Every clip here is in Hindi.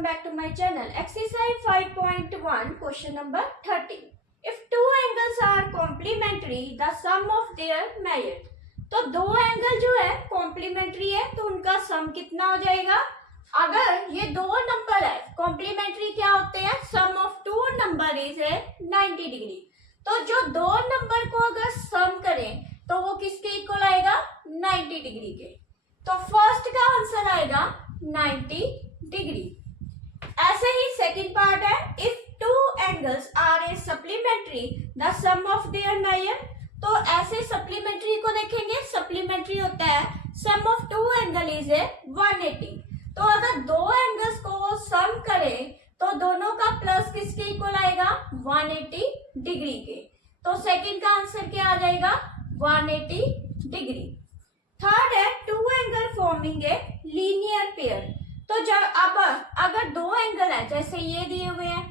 welcome back to my channel. Exercise 5.1 question number 13. If two angles are complementary, the sum of their measure. तो दो एंगल जो है कॉम्प्लीमेंट्री है तो उनका सम कितना हो जाएगा. अगर ये दो नंबर है कॉम्प्लीमेंट्री क्या होते हैं, sum of two number is 90 degree. तो जो दो नंबर को अगर सम करें तो वो किसके इक्वल आएगा, 90 डिग्री के. तो फर्स्ट का आंसर आएगा 90 डिग्री. ऐसे ही सेकंड पार्ट है, if two angles are a supplementary the sum of their measure. तो ऐसे सप्लीमेंट्री को देखेंगे, सप्लीमेंट्री होता है sum of two angle is 180. तो अगर दो एंगल्स को सम करें तो दोनों का प्लस किसके इक्वल आएगा, 180 डिग्री के. तो सेकंड का आंसर क्या आ जाएगा, 180 डिग्री. थर्ड है two angle forming a linear pair. तो जब अब अगर दो एंगल है जैसे ये दिए हुए हैं,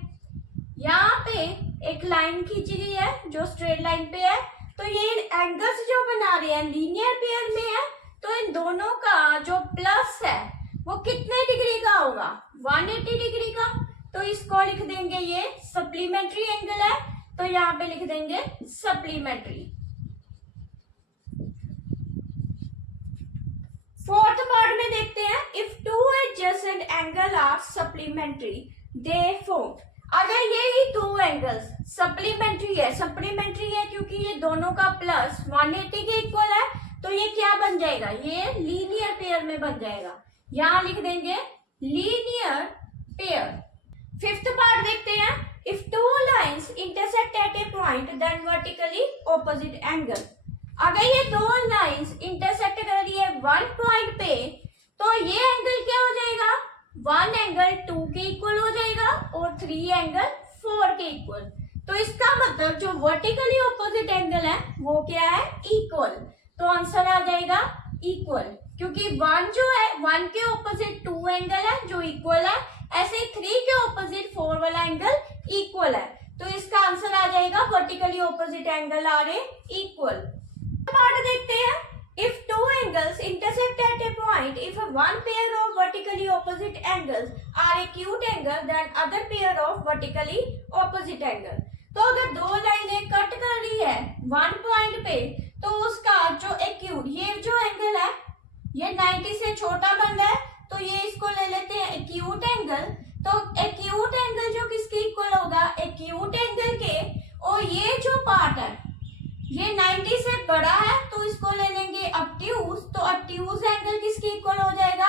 यहाँ पे एक लाइन खींची गई है जो स्ट्रेट लाइन पे है, तो ये एंगल्स जो बना रहे हैं लीनियर पेयर में है, तो इन दोनों का जो प्लस है वो कितने डिग्री का होगा, 180 डिग्री का. तो इसको लिख देंगे ये सप्लीमेंट्री एंगल है, तो यहाँ पे लिख देंगे सप्लीमेंट्री. फोर्थ पार्ट में देखते हैं, if two adjacent angle are supplementary they form. अगर ये ही दो एंगल्स सप्लीमेंट्री है क्योंकि ये दोनों का प्लस 180 के इक्वल है, तो ये क्या बन जाएगा, ये लीनियर पेयर में बन जाएगा. यहां लिख देंगे लीनियर पेयर. फिफ्थ पार्ट देखते हैं, if two lines intersect at a point then vertically opposite angle. अगर ये दो लाइंस इंटरसेक्ट कर रही है वन पॉइंट पे, तो ये एंगल क्या हो जाएगा, 1 एंगल 2 के इक्वल हो जाएगा और 3 एंगल 4 के इक्वल. तो इसका मतलब जो वर्टिकली ऑपोजिट एंगल है वो क्या है, इक्वल. तो आंसर आ जाएगा इक्वल, क्योंकि 1 जो है 1 के ऑपोजिट 2 एंगल है जो इक्वल है, ऐसे ही 3 के ऑपोजिट 4 वाला एंगल इक्वल है. तो इसका आंसर आ जाएगा vertically opposite angle are a equal. Part देखते हैं, if two angles intersect at a point, if one pair of vertically opposite angles are acute angle, then other pair of vertically opposite angle. तो अगर दो लाइनें कट कर रही है वन पॉइंट पे, तो उसका जो एक्यूट, ये जो एंगल है ये 90 से छोटा बन रहा है, तो ये इसको ले लेते हैं एक्यूट एंगल. तो एक्यूट एंगल जो किसके इक्वल होगा, एक्यूट एंगल के, और ये जो पार्ट है ये 90 से बड़ा है तो इसको ले लेंगे ऑब्ट्यूज. तो ऑब्ट्यूज एंगल किसके इक्वल हो जाएगा,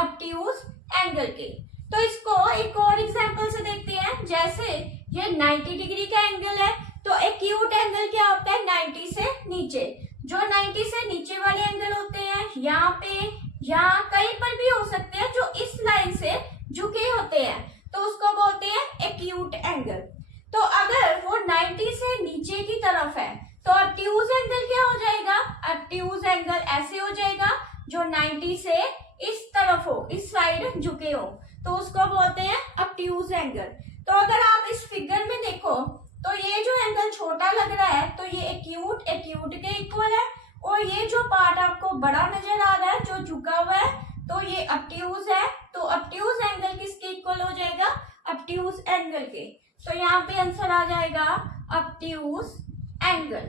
ऑब्ट्यूज एंगल के. तो इसको एक और एग्जांपल से देखते हैं, जैसे ये 90 डिग्री का एंगल है, तो एक्यूट एंगल क्या होता है, 90 से नीचे. जो 90 से नीचे वाले एंगल होते हैं यहाँ पे, यहाँ कहीं पर भी हो सकते हैं, जो इस लाइन से झुके होते हैं, तो उसको बोलते हैं एक्यूट एंगल. तो अगर वो 90 से नीचे की तरफ है तो ऑब्ट्यूज एंगल क्या हो जाएगा, ऑब्ट्यूज एंगल ऐसे हो जाएगा जो 90 से इस तरफ हो, इस साइड झुके हो, तो उसको बोलते हैं ऑब्ट्यूज एंगल. तो अगर आप इस फिगर में देखो तो ये जो एंगल छोटा लग रहा है तो ये एक्यूट के इक्वल है, और ये जो पार्ट आपको बड़ा नजर आ रहा है जो झुका हुआ है तो ये ऑब्ट्यूज है. तो ऑब्ट्यूज एंगल किसके इक्वल हो जाएगा, ऑब्ट्यूज एंगल के. तो यहाँ पे आंसर आ जाएगा ऑब्ट्यूज एंगल.